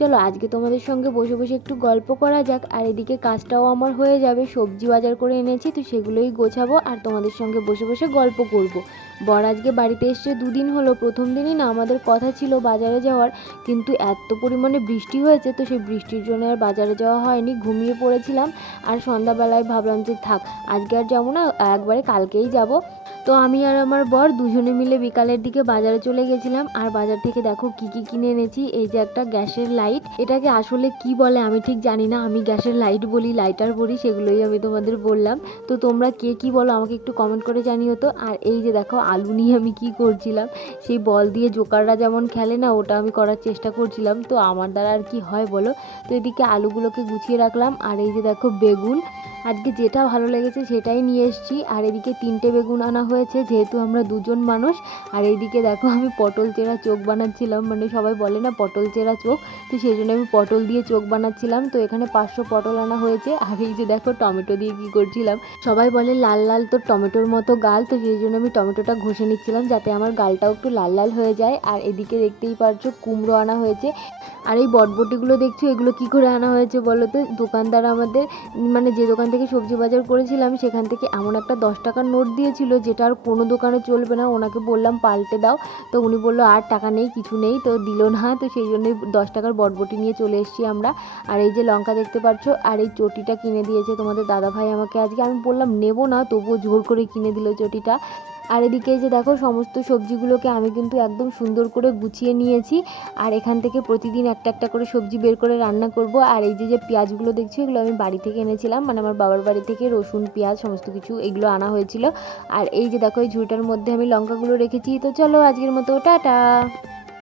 চলো আজকে তোমাদের সঙ্গে বসে বসে একটু গল্প করা যাক। আর এদিকে কাজটাও আমার হয়ে যাবে, সবজি বাজার করে এনেছি তো সেগুলোই গোছাবো আর তোমাদের সঙ্গে বসে বসে গল্প করব। বর আজকে বাড়িতে এসছে 2 দিন হলো। প্রথম দিনই না আমাদের কথা ছিল বাজারে যাওয়ার, কিন্তু এত পরিমাণে বৃষ্টি হয়েছে তো সেই বৃষ্টির জন্য আর বাজারে যাওয়া হয়নি, ঘুমিয়ে পড়েছিলাম। আর সন্ধ্যাবেলায় ভাবলাম যে থাক আজকে আর যাবো না, একবারে কালকেই যাব। তো আমি আর আমার বর দুজনে মিলে বিকালের দিকে বাজারে চলে গেছিলাম। আর বাজার থেকে দেখো কি কি কিনে এনেছি। এই যে একটা গ্যাসের লাইট, এটাকে আসলে কি বলে আমি ঠিক জানি না, আমি গ্যাসের লাইট বলি, লাইটার বলি, সেগুলোই আমি তোমাদের বললাম। তো তোমরা কে কি বলো আমাকে একটু কমেন্ট করে জানিও তো। আর এই যে দেখো আলু নিয়ে আমি কি করছিলাম, সেই বল দিয়ে জোকাররা যেমন খেলে না, ওটা আমি করার চেষ্টা করছিলাম। তো আমার দ্বারা আর কি হয় বলো। তো এদিকে আলুগুলোকে গুছিয়ে রাখলাম। আর এই যে দেখো বেগুন, আজকে যেটা ভালো লেগেছে সেটাই নিয়ে এসেছি। আর এদিকে 3টে বেগুন আনা হয়েছে যেহেতু আমরা 2জন মানুষ। আর এইদিকে দেখো আমি পটল চেরা চোখ বানাচ্ছিলাম, মানে সবাই বলে না পটল চেরা চোখ, তো সেই জন্য আমি পটল দিয়ে চোখ বানাচ্ছিলাম। তো এখানে 500 পটল আনা হয়েছে। আর এই যে দেখো টমেটো দিয়ে কি করছিলাম, সবাই বলে লাল লাল তো টমেটোর মতো গাল, তো সেই জন্য আমি টমেটোটা ঘষে নিচ্ছিলাম যাতে আমার গালটাও একটু লাল লাল হয়ে যায়। আর এদিকে দেখতেই পারছো কুমড়ো আনা হয়েছে। আর এই বটবটিগুলো দেখছো, এগুলো কি করে আনা হয়েছে বলো তো। দোকানদার আমাদের, মানে যে দোকান থেকে সবজি বাজার করেছিলাম সেখান থেকে এমন একটা 10 টাকার নোট দিয়েছিল যেটা আর কোনো দোকানে চলবে না। ওনাকে বললাম পাল্টে দাও, তো উনি বললো আর টাকা নেই, কিছু নেই, তো দিল না। তো সেই জন্যই 10 টাকার বটবটি নিয়ে চলে এসেছি আমরা। আর এই যে লঙ্কা দেখতে পাচ্ছ, আর এই চটিটা কিনে দিয়েছে তোমাদের দাদা ভাই আমাকে আজকে। আমি বললাম নেবো না, তবুও জোর করে কিনে দিল চটিটা। আর এদিকে যে দেখো সমস্ত সবজিগুলোকে আমি কিন্তু একদম সুন্দর করে গুছিয়ে নিয়েছি। আর এখান থেকে প্রতিদিন একটা একটা করে সবজি বের করে রান্না করব। আর এই যে যে পেঁয়াজগুলো দেখছি এগুলো আমি বাড়ি থেকে এনেছিলাম, মানে আমার বাবার বাড়ি থেকে রসুন পেঁয়াজ সমস্ত কিছু এগুলো আনা হয়েছিল। আর এই যে দেখো এই ঝুড়িটার মধ্যে আমি লঙ্কাগুলো রেখেছি। তো চলো আজকের মতো টাটা।